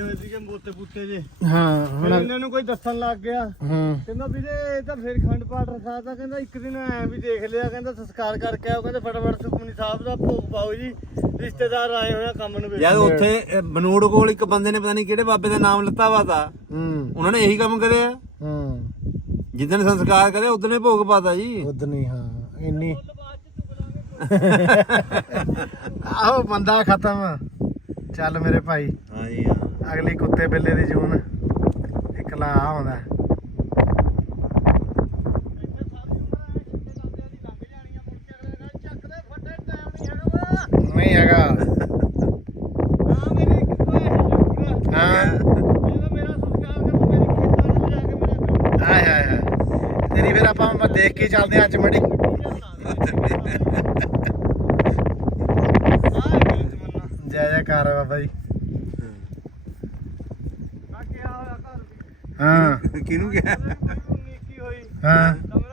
ਹੋਏ ਸੀਗੇ ਮੋਤੇ ਬੂਤੇ ਜੇ? ਹਾਂ ਫਿਰ ਹੁਣ ਇਹਨਾਂ ਨੂੰ ਕੋਈ ਦੱਸਣ ਲੱਗ ਗਿਆ। ਹਾਂ। ਕਹਿੰਦਾ ਵੀਰੇ ਇਹ ਤਾਂ ਫਿਰ ਖੰਡ ਪਾਠ ਰਖਾਤਾ ਕਹਿੰਦਾ ਇੱਕ ਦਿਨ ਐ ਵੀ ਦੇਖ ਲਿਆ ਕਹਿੰਦਾ ਸੰਸਕਾਰ ਕਰਕੇ ਆਓ ਕਹਿੰਦੇ ਫਟਾਫਟ ਸੁਖਮਨੀ ਸਾਹਿਬ ਦਾ ਭੋਗ ਪਾਓ ਜੀ ਰਿਸ਼ਤੇਦਾਰ ਆਏ ਹੋਏ ਆ ਕੰਮ ਨੂੰ ਯਾਰ ਉੱਥੇ ਅਹ, ਬਨੂੜ ਕੋਲ ਇੱਕ ਬੰਦੇ ਨੇ ਪਤਾ ਨਹੀਂ ਕਿਹੜੇ ਬਾਬੇ ਦਾ ਨਾਮ ਲੱਤਾ ਵਾ ਤਾ। ਹੂੰ। ਉਹਨਾਂ ਨੇ ਇਹੀ ਕੰਮ ਕਰਿਆ? ਹੂੰ। ਜਿੱਦਣ ਸੰਸਕਾਰ ਕਰਿਆ ਉਦੋਂ ਹੀ ਭੋਗ ਪਾਤਾ ਜੀ। ਉਦਨੀ ਹਾਂ ਇੰਨੀ। ਆਹੋ ਬੰਦਾ ਖਤਮ। ਚੱਲ ਮੇਰੇ ਭਾਈ। ਹਾਂ ਜੀ ਹਾਂ। ਅਗਲੀ ਕੁੱਤੇ ਬਿੱਲੇ ਦੀ ਜੂਨ ਇਕਲਾ ਆਉਂਦਾ। ਨਹੀਂ ਹੈਗਾ। ਤੇਰੀ ਫਿਰ ਆਪਾਂ ਦੇਖ ਕੇ ਚੱਲਦੇ ਅੱਜ ਮੜੀ। ਜੈ ਜੈਕਾਰ ਹੈ ਬਾਬਾ ਜੀ। ਹਾਂ। ਕਿਹਨੂੰ ਕਿਹਾ? ਹਾਂ। ਮੇਰਾ ਖੇਤਾਂ 'ਚ ਕਰਿਓ ਬਸ ਹੂੰ।